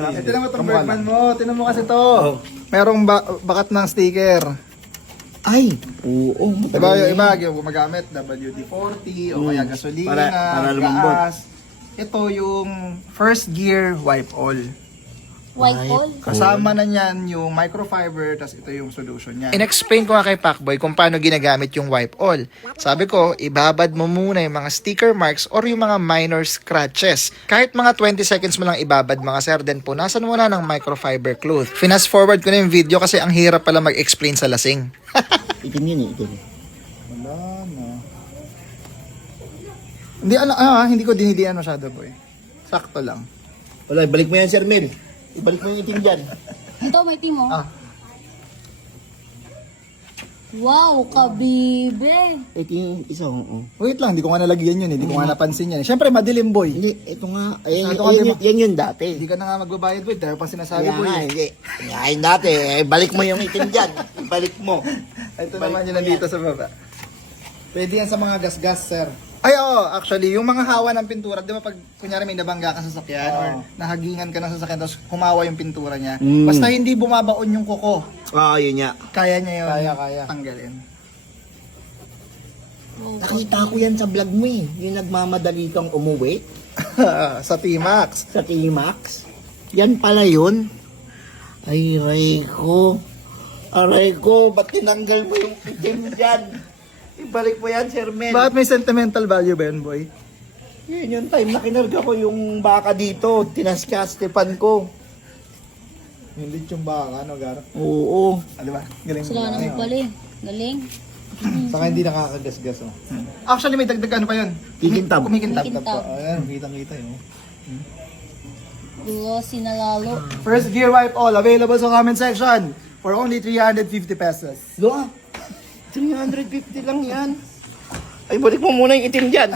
Ito naman itong Bergman mo. Tinan mo kasi to. Merong bakat ng sticker. Ay, oo. Diba yung iba, yung gumagamit, WD-40 o kaya gasolina, para lumambot. gas. Ito yung first gear wipe all. White ball. Kasama na niyan yung microfiber, tas ito yung solution niya. In-explain ko nga kay Pacboy kung paano ginagamit yung wipe all. Sabi ko, ibabad mo muna yung mga sticker marks or yung mga minor scratches. Kahit mga 20 seconds mo lang ibabad mga sir, then punasan mo na ng microfiber cloth. Fast forward ko na yung video kasi ang hirap pala mag-explain sa lasing. Itim yun eh, itim. Wala na. Hindi ko dinidian masyado, boy. Sakto lang. Wala, balik mo yan, Sir Mel. Ibalik mo yung itim dyan. Ito, may timo. Ah. Wow, kabibe. Itim, isa, oo. Wait lang, hindi ko nga nalagyan yun eh. Hindi ko nga napansin yan. Siyempre, madilim, boy. Hindi, ito nga. Ayan, Ito nga, yan, diba? yan yun dati. Hindi ka na nga magbabayad, boy. Dahil pa sinasabi, Kaya boy. nga, hindi. Ngayon dati, balik mo yung itim dyan. Ibalik mo. Ito naman yung nandito sa baba. Pwede yan sa mga gas-gas, sir. Ay, oo. Actually, yung mga hawa ng pintura, di ba pag kunyari may nabangga ka sa sasakyan or nahagingan ka ng sasakyan tapos humawa yung pintura niya, basta hindi bumabaon yung kuko, Oo, yun nga. kaya niya yun tanggalin. Nakita ko yan sa vlog mo eh. Yung nagmamadali kang umuwi Sa T-Max. sa T-Max. Yan pala yun. Ay, aray ko. Aray ko, ba't tinanggal mo yung itim dyan? Ibalik mo yan, Sir Mel. Bakit may sentimental value ba yun, boy? Yun yung time na kinarga ko yung baka dito. Tinaskas-tipan ko. Yung lechong baka, no, Gar? Oo. Di ba? Galing Sila naman pala eh. Galing. Saka hindi nakakagas-gas, oh. Actually, may dagdag ano pa yun? Kikintab. Kumikintab. Kikintab. Ayan, kitang-kita yun. Glossy na lalo. First gear wipe all, available sa comment section for only 350 pesos. Doon. 350 lang yan. Ay, balik mo muna yung itim dyan.